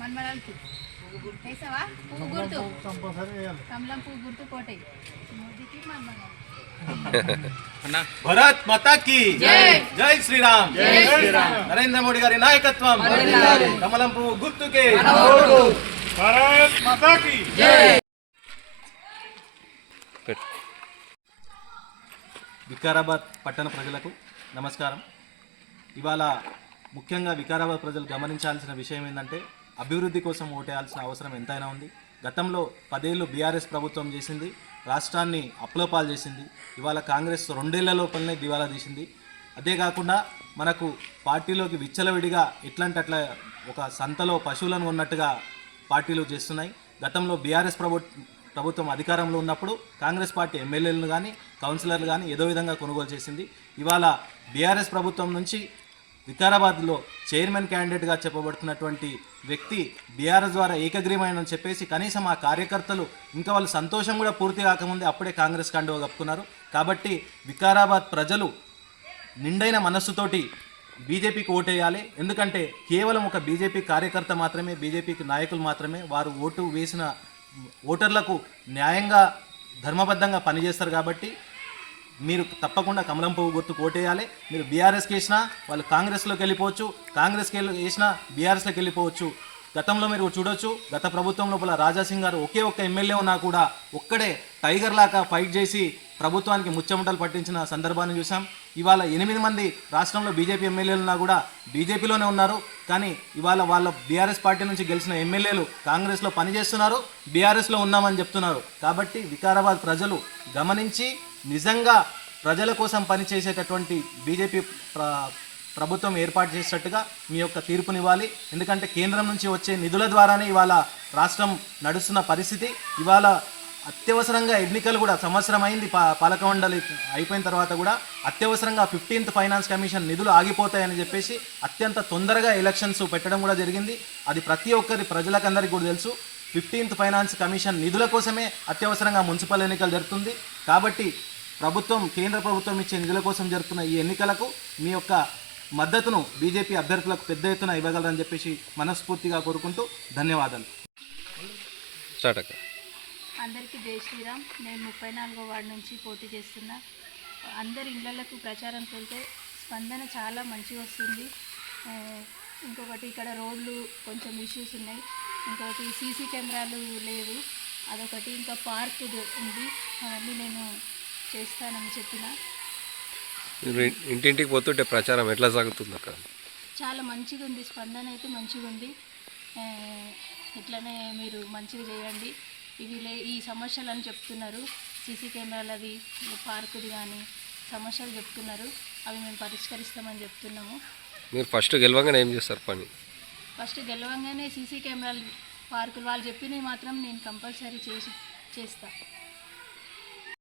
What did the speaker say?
మనమరాలకి వేసావా? పువ్వు గుర్తు కమలం పువ్వు గుర్తు కోటయ్య మోదీకి మనమరాలు. భారత్ మాతా కీ జై శ్రీరామ్. నరేంద్ర మోడీ గారి నాయకత్వం, కమలం పువ్వు గుర్తుకే భారత్ మాతా కీ జై. వికారాబాద్ పట్టణ ప్రజలకు నమస్కారం. ఇవాళ ముఖ్యంగా వికారాబాద్ ప్రజలు గమనించాల్సిన విషయం ఏంటంటే, అభివృద్ధి కోసం ఓటేయాల్సిన అవసరం ఎంతైనా ఉంది. గతంలో 10 ఏళ్ళు బీఆర్ఎస్ ప్రభుత్వం చేసింది, రాష్ట్రాన్ని అప్పులపాలు చేసింది. ఇవాళ కాంగ్రెస్ 2 ఏళ్ల లోపలనే దివాలా తీసింది. అదే కాకుండా మనకు పార్టీలోకి విచ్చలవిడిగా ఎట్లంటే అట్లా ఒక సంతలో పశువులను ఉన్నట్టుగా పార్టీలు చేస్తున్నాయి. గతంలో బీఆర్ఎస్ ప్రభుత్వం అధికారంలో ఉన్నప్పుడు కాంగ్రెస్ పార్టీ ఎమ్మెల్యేలను కానీ కౌన్సిలర్లు కానీ ఏదో విధంగా కొనుగోలు చేసింది. ఇవాళ బీఆర్ఎస్ ప్రభుత్వం నుంచి వికారాబాద్లో చైర్మన్ క్యాండిడేట్గా చెప్పబడుతున్నటువంటి వ్యక్తి బీఆర్ఎస్ ద్వారా ఏకగ్రీవమైనని చెప్పేసి కనీసం ఆ కార్యకర్తలు ఇంకా వాళ్ళు సంతోషం కూడా పూర్తి కాకముందే అప్పుడే కాంగ్రెస్ కండువా కప్పుకున్నారు. కాబట్టి వికారాబాద్ ప్రజలు నిండైన మనస్సుతోటి బీజేపీకి ఓటేయాలి. ఎందుకంటే కేవలం ఒక బీజేపీ కార్యకర్త మాత్రమే, బీజేపీకి నాయకులు మాత్రమే వారు ఓటు వేసిన ఓటర్లకు న్యాయంగా ధర్మబద్ధంగా పనిచేస్తారు. కాబట్టి మీరు తప్పకుండా కమలం పువ్వు గుర్తు ఓటేయాలి. మీరు బీఆర్ఎస్కి వేసినా వాళ్ళు కాంగ్రెస్లోకి వెళ్ళిపోవచ్చు, కాంగ్రెస్కి వేసినా బీఆర్ఎస్లోకి వెళ్ళిపోవచ్చు. గతంలో మీరు చూడొచ్చు, గత ప్రభుత్వం లోపల రాజాసింగ్ గారు ఒకే ఒక్క ఎమ్మెల్యే ఉన్నా కూడా ఒక్కడే టైగర్ లాగా ఫైట్ చేసి ప్రభుత్వానికి ముచ్చమటలు పట్టించిన సందర్భాన్ని చూసాం. ఇవాళ 8 మంది రాష్ట్రంలో బీజేపీ ఎమ్మెల్యేలు ఉన్నా కూడా బీజేపీలోనే ఉన్నారు. కానీ ఇవాళ వాళ్ళ బీఆర్ఎస్ పార్టీ నుంచి గెలిచిన ఎమ్మెల్యేలు కాంగ్రెస్లో పనిచేస్తున్నారు, బీఆర్ఎస్లో ఉన్నామని చెప్తున్నారు. కాబట్టి వికారాబాద్ ప్రజలు గమనించి నిజంగా ప్రజల కోసం పనిచేసేటటువంటి బీజేపీ ప్రభుత్వం ఏర్పాటు చేసేటట్టుగా మీ యొక్క తీర్పునివ్వాలి. ఎందుకంటే కేంద్రం నుంచి వచ్చే నిధుల ద్వారానే ఇవాళ రాష్ట్రం నడుస్తున్న పరిస్థితి. ఇవాళ అత్యవసరంగా ఎన్నికలు కూడా సంవత్సరం అయింది, పాలకమండలి అయిపోయిన తర్వాత కూడా అత్యవసరంగా 15th ఫైనాన్స్ కమిషన్ నిధులు ఆగిపోతాయని చెప్పేసి అత్యంత తొందరగా ఎలక్షన్స్ పెట్టడం కూడా జరిగింది. అది ప్రతి ఒక్కరి ప్రజలకందరికీ కూడా తెలుసు. 15th ఫైనాన్స్ కమిషన్ నిధుల కోసమే అత్యవసరంగా మున్సిపల్ ఎన్నికలు జరుగుతుంది. కాబట్టి కేంద్ర ప్రభుత్వం ఇచ్చే నిధుల కోసం జరుపుతున్న ఈ ఎన్నికలకు మీ యొక్క మద్దతును బీజేపీ అభ్యర్థులకు పెద్ద ఎత్తున ఇవ్వగలరని చెప్పేసి మనస్ఫూర్తిగా కోరుకుంటూ ధన్యవాదాలు. అందరికీ జై శ్రీరామ్. నేను 34వ వార్డు నుంచి పోటీ చేస్తున్నా. అందరి ఇళ్లకు ప్రచారంకి వెళ్తే స్పందన చాలా మంచిగా వస్తుంది. ఇంకొకటి ఇక్కడ రోడ్లు కొంచెం ఇష్యూస్ ఉన్నాయి, ఇంకొకటి సీసీ కెమెరాలు లేవు, అదొకటి, ఇంకా పార్క్ ఉంది. అవన్నీ నేను చేస్తానని చెప్పిన. ఇంటింటికి పోతుంటే ప్రచారం ఎట్లా సాగుతుంది అక్కడ? చాలా మంచిగా ఉంది, స్పందన అయితే మంచిగా ఉంది. ఇట్లనే మీరు మంచిగా చేయండి. ఈ సమస్యలు అని చెప్తున్నారు, సీసీ కెమెరాలు అవి పార్కుది కానీ సమస్యలు చెప్తున్నారు, అవి మేము పరిష్కరిస్తామని చెప్తున్నాము. మీరు ఫస్ట్ గెలవంగానే ఏం చేస్తారు పని? ఫస్ట్ గెలవంగానే సీసీ కెమెరాలు పార్కులు వాళ్ళు చెప్పినవి మాత్రం నేను కంపల్సరీ చేస్తా.